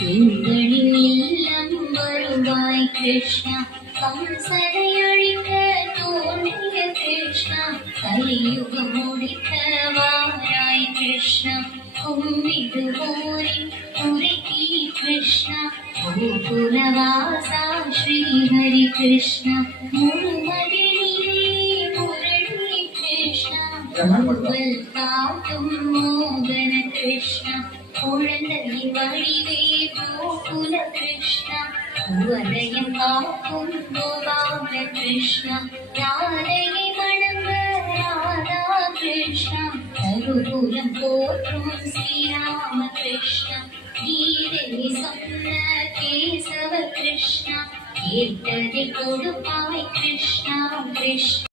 எங்களின் இல்லம் வருவாய் கிருஷ்ணா, கம்சனை அழிக்க தோன்றிய கிருஷ்ணா, கலியுகம் முடிக்க வாராய் கிருஷ்ணா, கும்பிடுவோரின் குறைக்கி கிருஷ்ணா, கோகுலவாசா ஸ்ரீ ஹரி கிருஷ்ணா, முழுமதிலே முரளி கிருஷ்ணா, மூவல் காட்டும் மோகன கிருஷ்ணா, குழந்தை வடிவே கோகுல கிருஷ்ணா, உவதயம் காக்கும் கோபால கிருஷ்ணா, யாரையை வணங்க ராதா கிருஷ்ணா, கருகுலம் போற்றும் ஸ்ரீராம கிருஷ்ணா, கீதை சொன்ன கேசவ கிருஷ்ணா, கேட்டதை கொடுப்பாய் கிருஷ்ணா கிருஷ்ணா.